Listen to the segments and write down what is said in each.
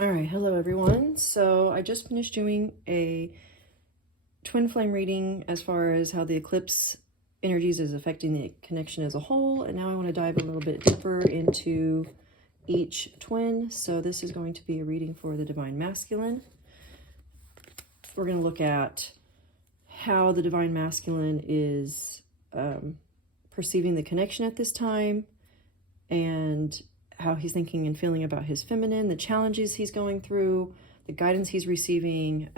All right, hello everyone. So I just finished doing a twin flame reading as far as how the eclipse energies is affecting the connection as a whole, and now I want to dive a little bit deeper into each twin. So this is going to be a reading for the divine masculine. We're going to look at how the divine masculine is perceiving the connection at this time, and how he's thinking and feeling about his feminine, the challenges he's going through, the guidance he's receiving,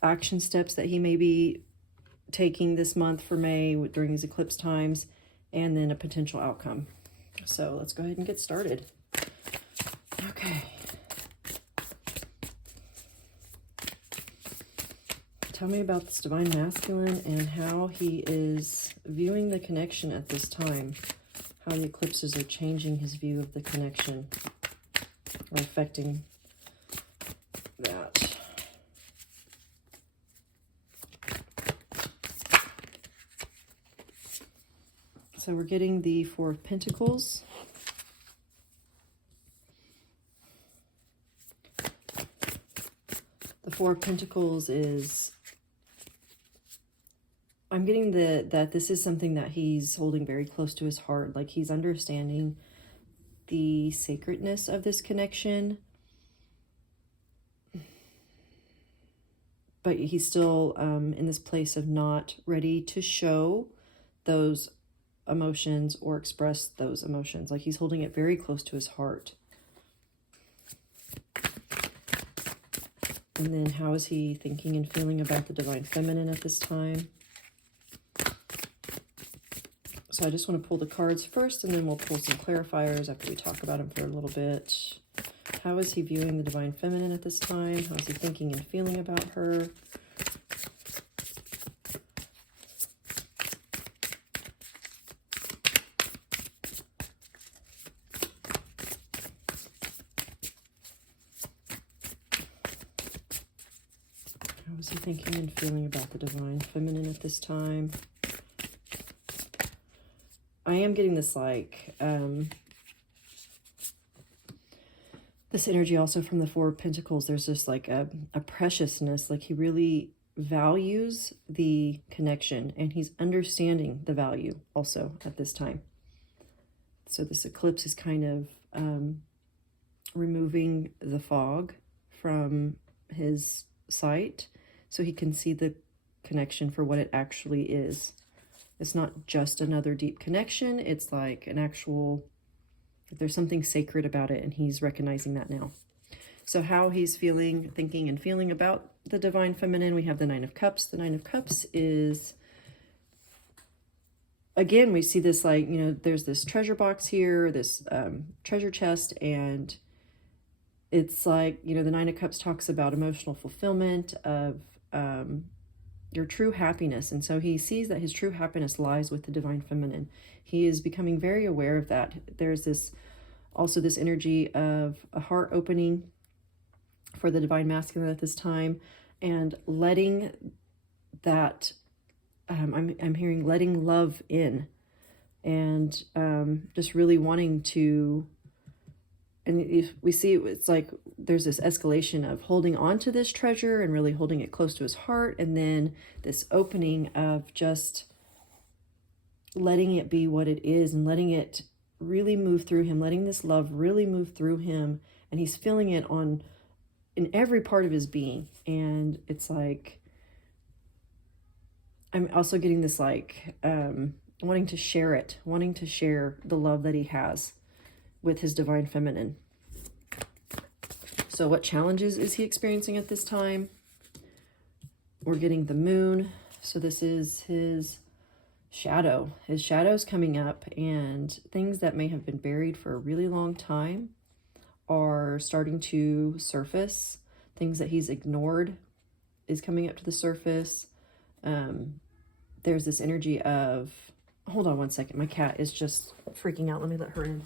action steps that he may be taking this month for May during these eclipse times, and then a potential outcome. So let's go ahead and get started. Okay. Tell me about this divine masculine and how he is viewing the connection at this time. How the eclipses are changing his view of the connection or affecting that. So we're getting the Four of Pentacles. The Four of Pentacles is, I'm getting that this is something that he's holding very close to his heart. Like he's understanding the sacredness of this connection, but he's still in this place of not ready to show those emotions or express those emotions. Like he's holding it very close to his heart. And then how is he thinking and feeling about the divine feminine at this time? So I just want to pull the cards first, and then we'll pull some clarifiers after we talk about them for a little bit. How is he viewing the divine feminine at this time? How is he thinking and feeling about her? How is he thinking and feeling about the divine feminine at this time? I am getting this like, this energy also from the Four of Pentacles. There's just like a preciousness, like he really values the connection and he's understanding the value also at this time. So this eclipse is kind of removing the fog from his sight so he can see the connection for what it actually is. It's not just another deep connection. It's like an actual, there's something sacred about it, and he's recognizing that now. So how he's feeling, thinking, and feeling about the divine feminine, we have the Nine of Cups. The Nine of Cups is, again, we see this like, you know, there's this treasure box here, this treasure chest, and it's like, you know, the Nine of Cups talks about emotional fulfillment of your true happiness. And so he sees that his true happiness lies with the divine feminine. He is becoming very aware of that. There's this also this energy of a heart opening for the divine masculine at this time, and letting that I'm hearing letting love in, and just really wanting to, and if we see it's like there's this escalation of holding on to this treasure and really holding it close to his heart, and then this opening of just letting it be what it is and letting it really move through him, letting this love really move through him, and he's feeling it in every part of his being. And it's like, I'm also getting this like wanting to share it, wanting to share the love that he has with his divine feminine. So what challenges is he experiencing at this time? We're getting the moon. So this is his shadow. His shadow's coming up, and things that may have been buried for a really long time are starting to surface. Things that he's ignored is coming up to the surface. There's this energy of, hold on one second, my cat is just freaking out. Let me let her in.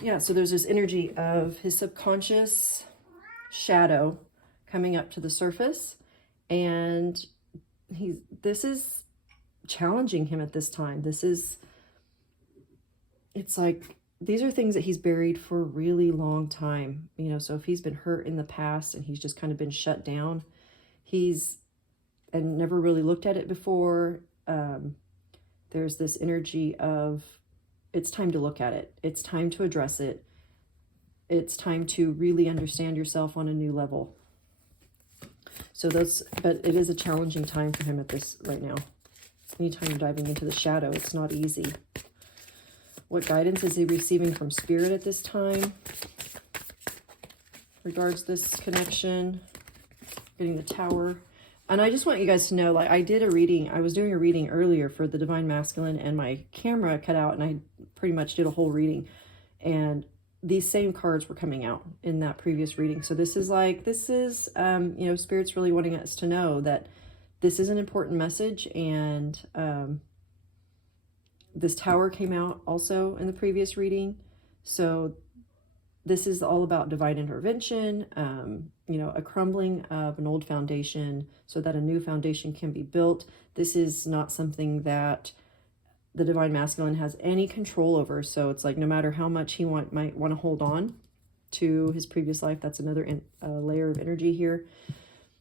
Yeah, so there's this energy of his subconscious shadow coming up to the surface, And this is challenging him at this time. It's like, these are things that he's buried for a really long time, you know. So if he's been hurt in the past and he's just kind of been shut down, and never really looked at it before, there's this energy of, it's time to look at it. It's time to address it. It's time to really understand yourself on a new level. So but it is a challenging time for him right now. Anytime you're diving into the shadow, it's not easy. What guidance is he receiving from Spirit at this time regards this connection? Getting the Tower. And I just want you guys to know, like, I was doing a reading earlier for the Divine Masculine, and my camera cut out, and I pretty much did a whole reading. And these same cards were coming out in that previous reading. So this is, you know, Spirit's really wanting us to know that this is an important message. And this Tower came out also in the previous reading. So this is all about divine intervention, you know, a crumbling of an old foundation so that a new foundation can be built. This is not something that the Divine Masculine has any control over. So it's like, no matter how much he might want to hold on to his previous life, that's another layer of energy here.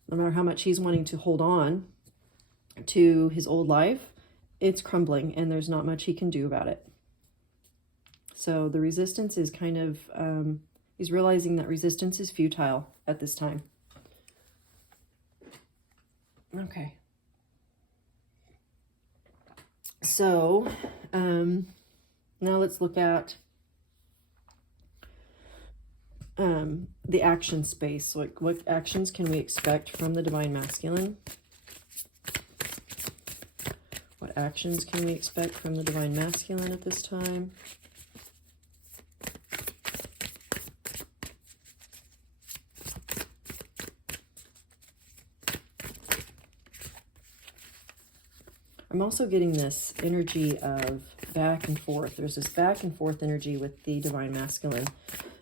No matter how much he's wanting to hold on to his old life, it's crumbling, and there's not much he can do about it. So the resistance is kind of, he's realizing that resistance is futile at this time. Okay. So now let's look at the action space. Like, what actions can we expect from the Divine Masculine? What actions can we expect from the Divine Masculine at this time? I'm also getting this energy of back and forth. There's this back and forth energy with the Divine Masculine.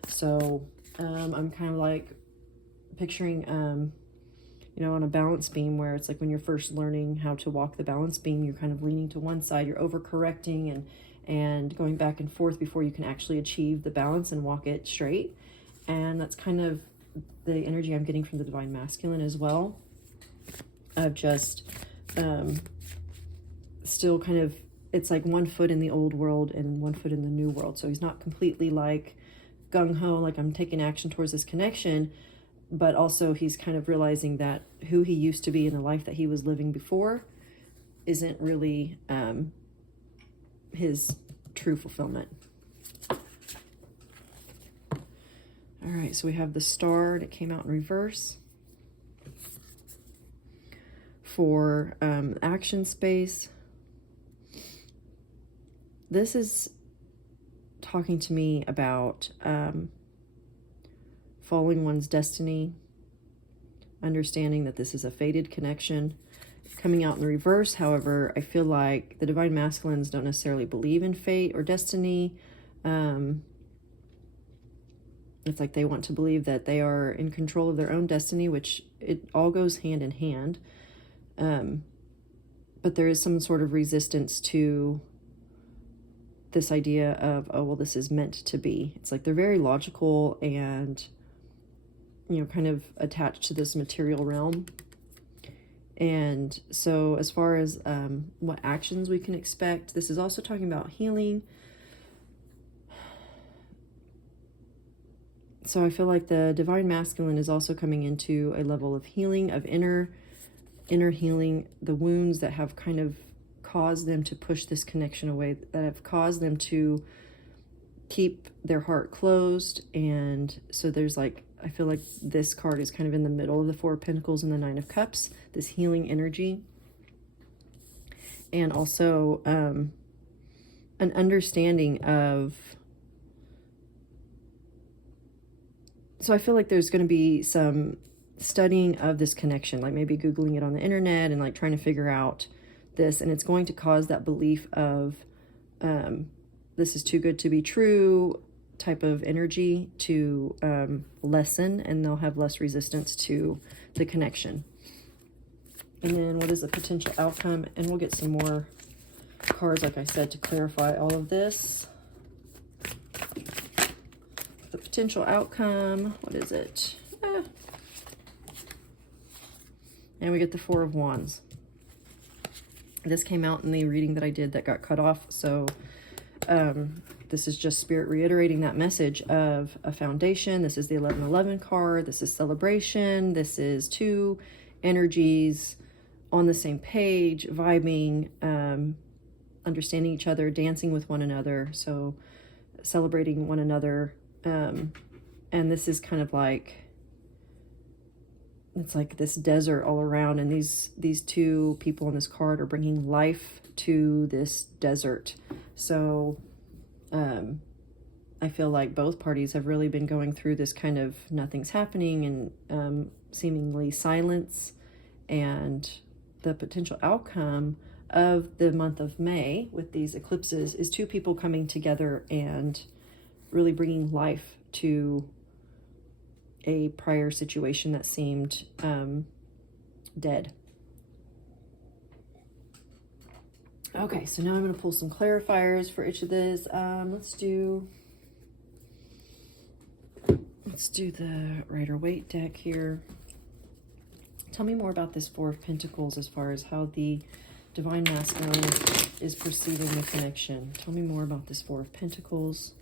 So I'm kind of like picturing, you know, on a balance beam, where it's like when you're first learning how to walk the balance beam, you're kind of leaning to one side, you're overcorrecting and going back and forth before you can actually achieve the balance and walk it straight. And that's kind of the energy I'm getting from the Divine Masculine as well, of just still kind of, it's like one foot in the old world and one foot in the new world. So he's not completely like gung-ho, like I'm taking action towards this connection, but also he's kind of realizing that who he used to be in the life that he was living before isn't really his true fulfillment. All right, so we have the Star, and it came out in reverse. For action space, this is talking to me about following one's destiny, understanding that this is a fated connection. Coming out in the reverse, however, I feel like the Divine Masculines don't necessarily believe in fate or destiny. It's like they want to believe that they are in control of their own destiny, which it all goes hand in hand. But there is some sort of resistance to this idea of, oh, well, this is meant to be. It's like they're very logical and, you know, kind of attached to this material realm. And so as far as what actions we can expect, this is also talking about healing. So I feel like the Divine Masculine is also coming into a level of healing, of inner healing, the wounds that have kind of caused them to push this connection away, that have caused them to keep their heart closed. And so there's like, I feel like this card is kind of in the middle of the Four of Pentacles and the Nine of Cups, this healing energy. And also an understanding of, so I feel like there's going to be some studying of this connection, like maybe Googling it on the internet and like trying to figure out this. And it's going to cause that belief of this is too good to be true type of energy to lessen, and they'll have less resistance to the connection. And then what is the potential outcome? And we'll get some more cards, like I said, to clarify all of this. The potential outcome, what is it? And we get the Four of Wands. This came out in the reading that I did that got cut off. So this is just Spirit reiterating that message of a foundation. This is the 1111 card. This is celebration. This is two energies on the same page, vibing, understanding each other, dancing with one another. So celebrating one another. And this is kind of like, it's like this desert all around, and these two people on this card are bringing life to this desert. So I feel like both parties have really been going through this kind of nothing's happening and seemingly silence. And the potential outcome of the month of May with these eclipses is two people coming together and really bringing life to a prior situation that seemed dead. Okay, so now I'm going to pull some clarifiers for each of this. Let's do the Rider-Waite deck here. Tell me more about this Four of Pentacles as far as how the Divine Masculine is perceiving the connection. Tell me more about this Four of Pentacles.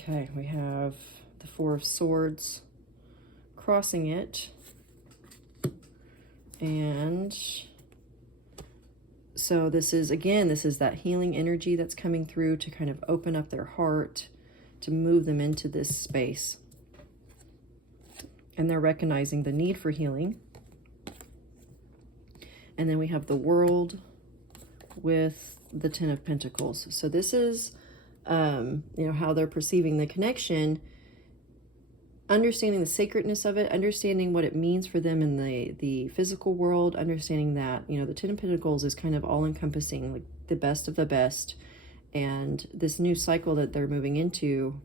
Okay, we have the Four of Swords crossing it. And so this is, again, this is that healing energy that's coming through to kind of open up their heart, to move them into this space. And they're recognizing the need for healing. And then we have the World with the Ten of Pentacles. So this is how they're perceiving the connection, understanding the sacredness of it, understanding what it means for them in the physical world, understanding that, the Ten of Pentacles is kind of all-encompassing, like the best of the best. And this new cycle that they're moving into,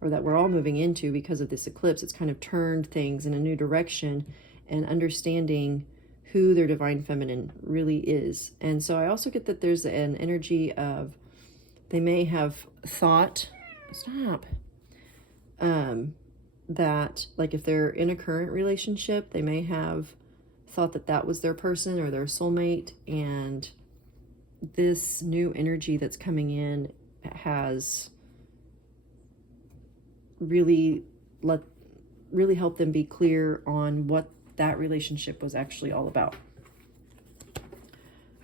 or that we're all moving into because of this eclipse, it's kind of turned things in a new direction and understanding who their Divine Feminine really is. And so I also get that there's an energy of, they may have thought, that, like, if they're in a current relationship, they may have thought that that was their person or their soulmate, and this new energy that's coming in has really helped them be clear on what that relationship was actually all about.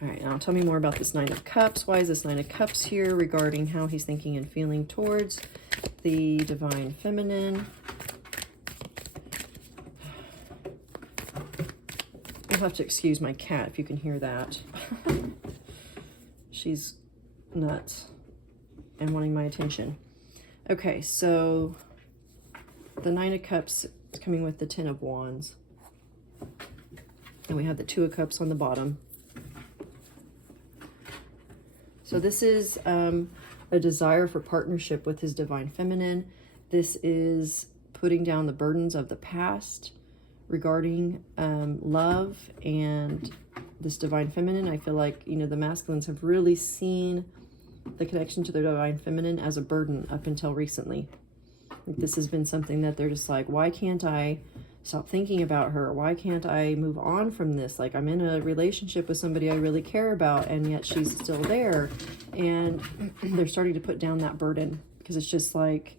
All right, now tell me more about this Nine of Cups. Why is this Nine of Cups here regarding how he's thinking and feeling towards the Divine Feminine? You'll have to excuse my cat if you can hear that. She's nuts and wanting my attention. Okay, so the Nine of Cups is coming with the Ten of Wands. And we have the Two of Cups on the bottom. So this is a desire for partnership with his Divine Feminine. This is putting down the burdens of the past regarding love and this Divine Feminine. I feel like, the masculines have really seen the connection to their Divine Feminine as a burden up until recently. Like, this has been something that they're just like, why can't I stop thinking about her? Why can't I move on from this? Like, I'm in a relationship with somebody I really care about, and yet she's still there. And they're starting to put down that burden, because it's just like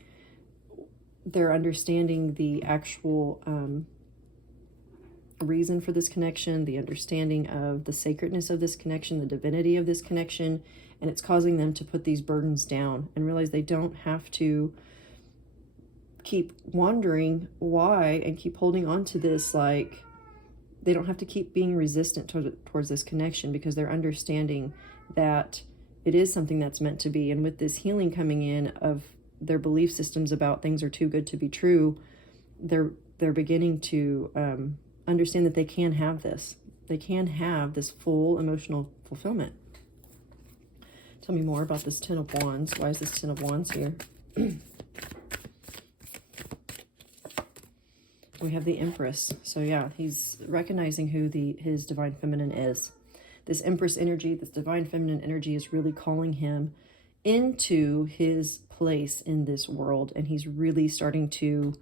they're understanding the actual reason for this connection, the understanding of the sacredness of this connection, the divinity of this connection, and it's causing them to put these burdens down and realize they don't have to keep wondering why and keep holding on to this. Like, they don't have to keep being resistant towards this connection, because they're understanding that it is something that's meant to be. And with this healing coming in of their belief systems about things are too good to be true, they're beginning to understand that they can have this. They can have this full emotional fulfillment. Tell me more about this Ten of Wands. Why is this Ten of Wands here? We have the Empress. So yeah, he's recognizing who his divine feminine is. This Empress energy, this divine feminine energy is really calling him into his place in this world, and he's really starting to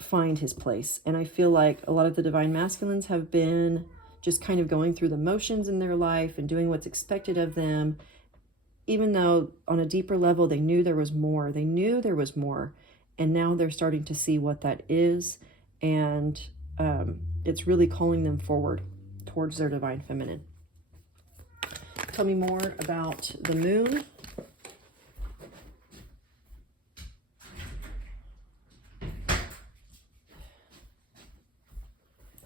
find his place. And I feel like a lot of the divine masculines have been just kind of going through the motions in their life and doing what's expected of them, even though on a deeper level they knew there was more. They knew there was more, and now they're starting to see what that is, and it's really calling them forward towards their divine feminine. Tell me more about the moon.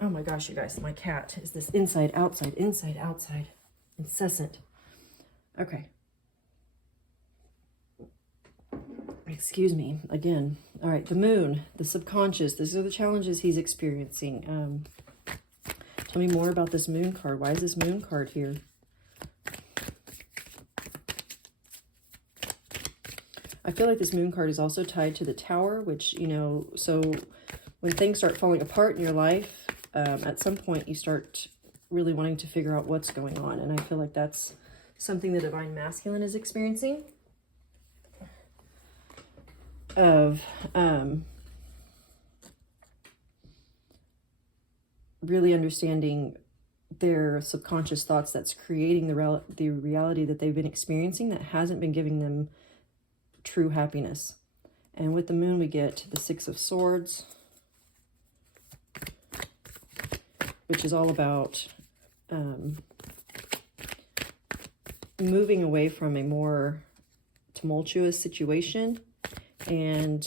Oh my gosh, you guys, my cat is this inside, outside, incessant. Okay. Excuse me, again. All right, the moon, the subconscious. These are the challenges he's experiencing. Tell me more about this moon card. Why is this moon card here? I feel like this moon card is also tied to the Tower, which, you know, so when things start falling apart in your life, at some point you start really wanting to figure out what's going on. And I feel like that's something the divine masculine is experiencing. Of really understanding their subconscious thoughts that's creating the reality that they've been experiencing that hasn't been giving them true happiness. And with the moon, we get the Six of Swords, which is all about moving away from a more tumultuous situation. And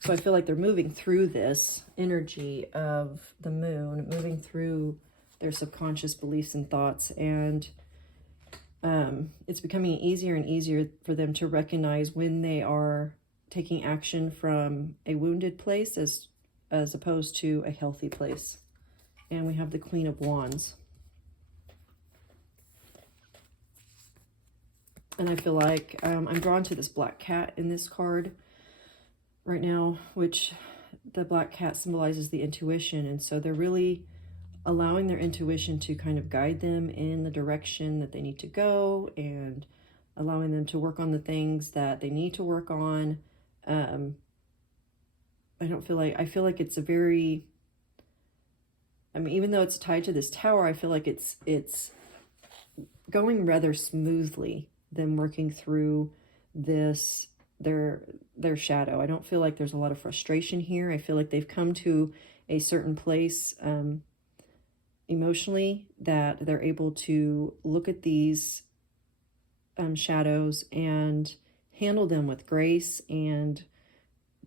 so I feel like they're moving through this energy of the moon, moving through their subconscious beliefs and thoughts, and it's becoming easier and easier for them to recognize when they are taking action from a wounded place as opposed to a healthy place. And we have the Queen of Wands. And I feel like I'm drawn to this black cat in this card right now, which the black cat symbolizes the intuition. And so they're really allowing their intuition to kind of guide them in the direction that they need to go, and allowing them to work on the things that they need to work on. I feel like it's a very, I mean, even though it's tied to this Tower, I feel like it's going rather smoothly, them working through this, their shadow. I don't feel like there's a lot of frustration here. I feel like they've come to a certain place emotionally that they're able to look at these shadows and handle them with grace and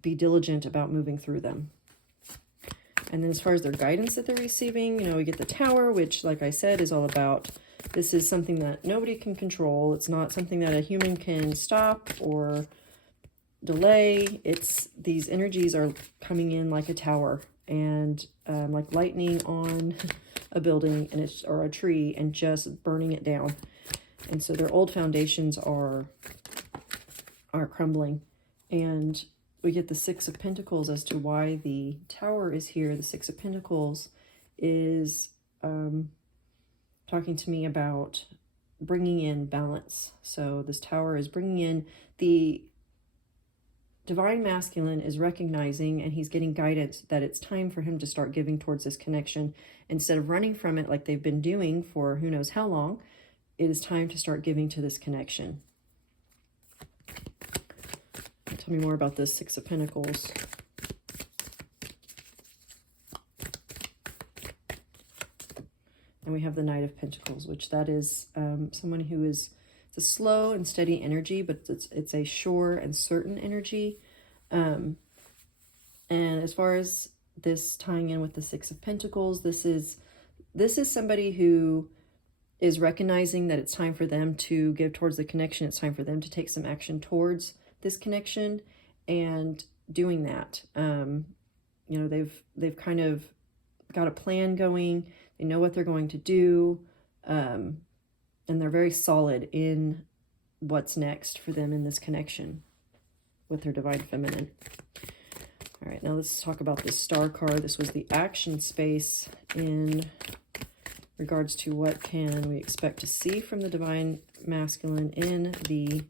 be diligent about moving through them. And then as far as their guidance that they're receiving, you know, we get the Tower, which, like I said, is all about, this is something that nobody can control. It's not something that a human can stop or delay. It's, these energies are coming in like a tower, and like lightning on a building and or a tree, and just burning it down. And so their old foundations are crumbling. And we get the Six of Pentacles as to why the Tower is here. The Six of Pentacles is talking to me about bringing in balance. So this Tower is bringing in, the divine masculine is recognizing, and he's getting guidance that it's time for him to start giving towards this connection. Instead of running from it like they've been doing for who knows how long, it is time to start giving to this connection. Tell me more about this Six of Pentacles. And we have the Knight of Pentacles, which that is someone who is, it's a slow and steady energy, but it's a sure and certain energy. And as far as this tying in with the Six of Pentacles, this is somebody who is recognizing that it's time for them to give towards the connection. It's time for them to take some action towards this connection, and doing that. You know, they've kind of got a plan going. They know what they're going to do. And they're very solid in what's next for them in this connection with their divine feminine. All right, now let's talk about this star card. This was the action space in regards to what can we expect to see from the divine masculine in the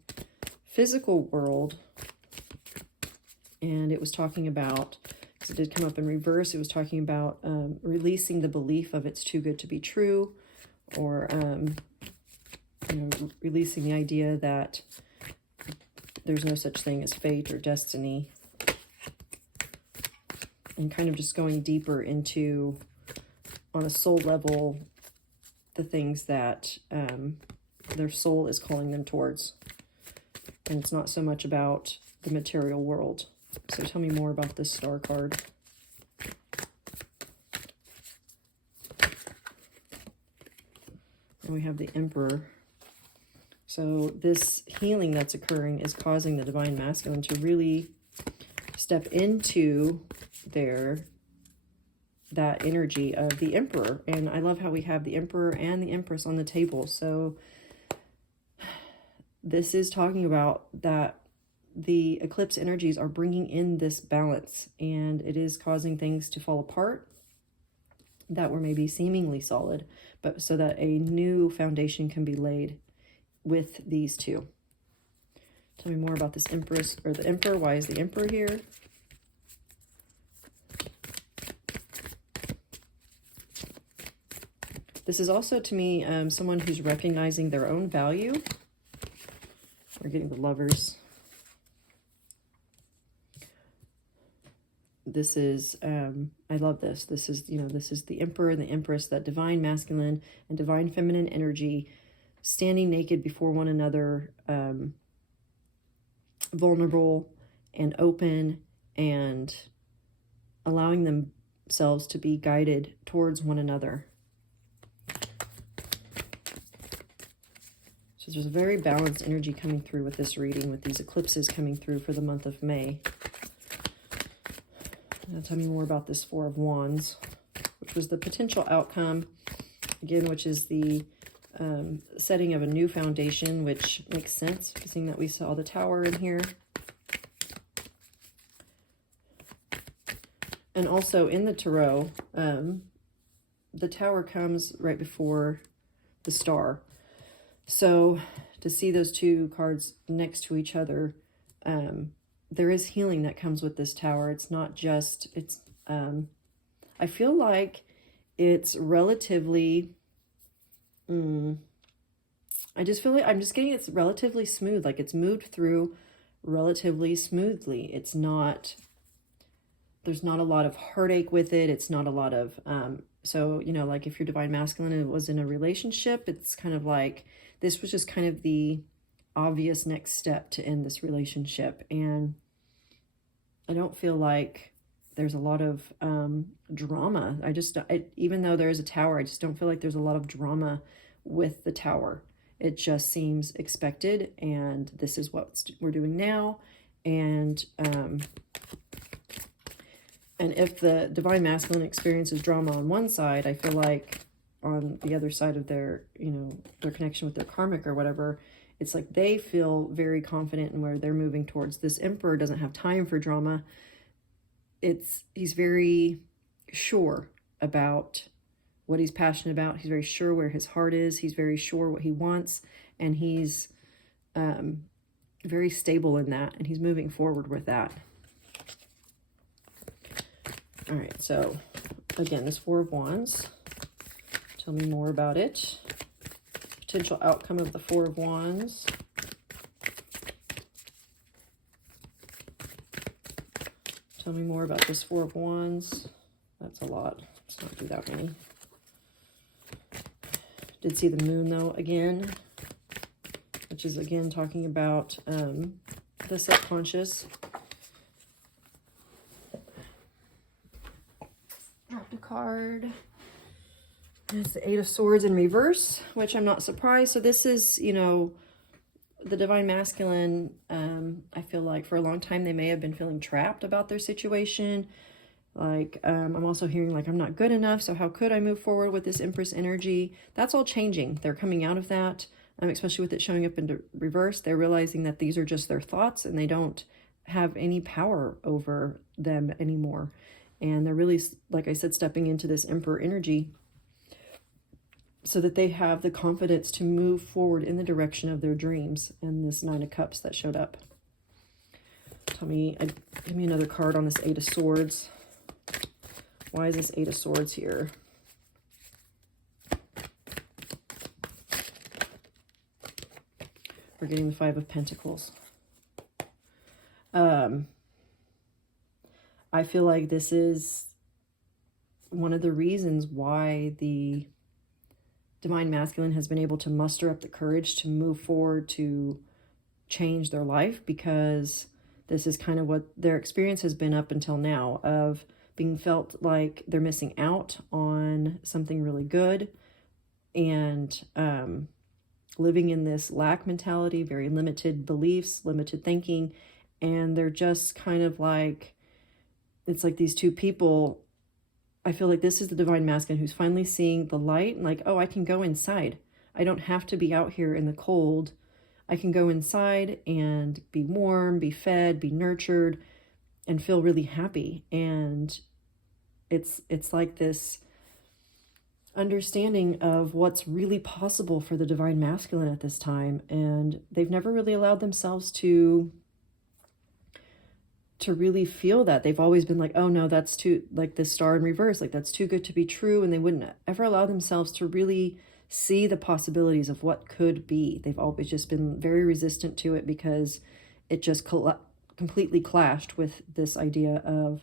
physical world. And it was talking about, because it did come up in reverse, it was talking about releasing the belief of it's too good to be true, or releasing the idea that there's no such thing as fate or destiny, and kind of just going deeper into, on a soul level, the things that their soul is calling them towards. And it's not so much about the material world. So tell me more about this star card. And we have the Emperor. So this healing that's occurring is causing the divine masculine to really step into that energy of the Emperor. And I love how we have the Emperor and the Empress on the table. So this is talking about that the eclipse energies are bringing in this balance, and it is causing things to fall apart that were maybe seemingly solid, but so that a new foundation can be laid with these two. Tell me more about this Empress, or the Emperor. Why is the Emperor here? This is also, to me, someone who's recognizing their own value. We're getting the Lovers. This is, I love this. This is, this is the Emperor and the Empress, that divine masculine and divine feminine energy standing naked before one another, vulnerable and open, and allowing themselves to be guided towards one another. So there's a very balanced energy coming through with this reading, with these eclipses coming through for the month of May. Now tell me more about this Four of Wands, which was the potential outcome, again, which is the setting of a new foundation, which makes sense, seeing that we saw the Tower in here. And also in the Tarot, the Tower comes right before the Star. So to see those two cards next to each other, there is healing that comes with this Tower. It's not just, it's, I feel like it's relatively, I just feel like, I'm just getting it's relatively smooth, like it's moved through relatively smoothly. It's not, there's not a lot of heartache with it. It's not a lot of, so, like if your divine masculine was in a relationship, it's kind of like, this was just kind of the obvious next step to end this relationship. And I don't feel like there's a lot of drama. Even though there is a Tower, I just don't feel like there's a lot of drama with the Tower. It just seems expected, and this is what we're doing now. And if the divine masculine experiences drama on one side, I feel like on the other side of their, their connection with their karmic or whatever, it's like they feel very confident in where they're moving towards. This Emperor doesn't have time for drama. He's very sure about what he's passionate about. He's very sure where his heart is. He's very sure what he wants, and he's very stable in that, and he's moving forward with that. All right, so again, this Four of Wands. Tell me more about it. Potential outcome of the Four of Wands. Tell me more about this Four of Wands. That's a lot. Let's not do that many. Did see the Moon, though, again, which is, again, talking about the subconscious. Dropped a card. It's the Eight of Swords in reverse, which I'm not surprised. So this is, the divine masculine. I feel like for a long time they may have been feeling trapped about their situation. Like, I'm also hearing like, I'm not good enough, so how could I move forward with this Empress energy? That's all changing. They're coming out of that. especially with it showing up into reverse. They're realizing that these are just their thoughts and they don't have any power over them anymore. And they're really, like I said, stepping into this Emperor energy so that they have the confidence to move forward in the direction of their dreams. And this Nine of Cups that showed up. Give me another card on this Eight of Swords. Why is this Eight of Swords here? We're getting the Five of Pentacles. I feel like this is one of the reasons why the Divine Masculine has been able to muster up the courage to move forward to change their life, because this is kind of what their experience has been up until now, of being felt like they're missing out on something really good, and living in this lack mentality, very limited beliefs, limited thinking, and they're just kind of like, it's like these two people. I feel like this is the Divine Masculine who's finally seeing the light and like, oh, I can go inside. I don't have to be out here in the cold. I can go inside and be warm, be fed, be nurtured, and feel really happy. And it's like this understanding of what's really possible for the Divine Masculine at this time. And they've never really allowed themselves to really feel that. They've always been like, oh no, that's too, like this Star in reverse, like that's too good to be true. And they wouldn't ever allow themselves to really see the possibilities of what could be. They've always just been very resistant to it because it just completely clashed with this idea of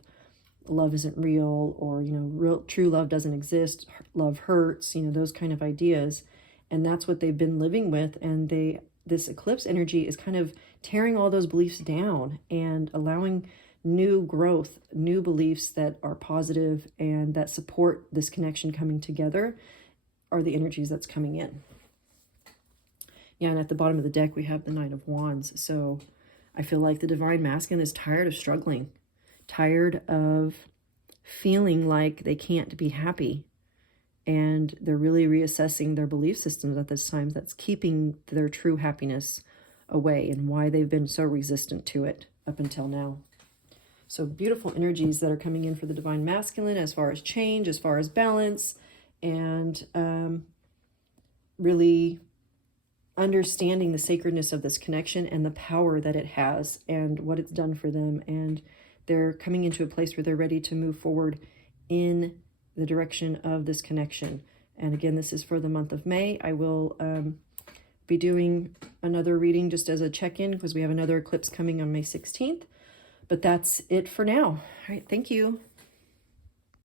love isn't real, or, you know, true love doesn't exist, love hurts, you know, those kind of ideas. And that's what they've been living with. And this eclipse energy is kind of tearing all those beliefs down and allowing new growth, new beliefs that are positive and that support this connection coming together are the energies that's coming in. Yeah, and at the bottom of the deck, we have the Knight of Wands. So I feel like the Divine Masculine is tired of struggling, tired of feeling like they can't be happy. And they're really reassessing their belief systems at this time that's keeping their true happiness away, and why they've been so resistant to it up until now. So beautiful energies that are coming in for the Divine Masculine as far as change, as far as balance, and really understanding the sacredness of this connection and the power that it has and what it's done for them. And they're coming into a place where they're ready to move forward in the direction of this connection. And again, this is for the month of May. I will be doing another reading just as a check-in because we have another eclipse coming on May 16th. But that's it for now. All right, thank you.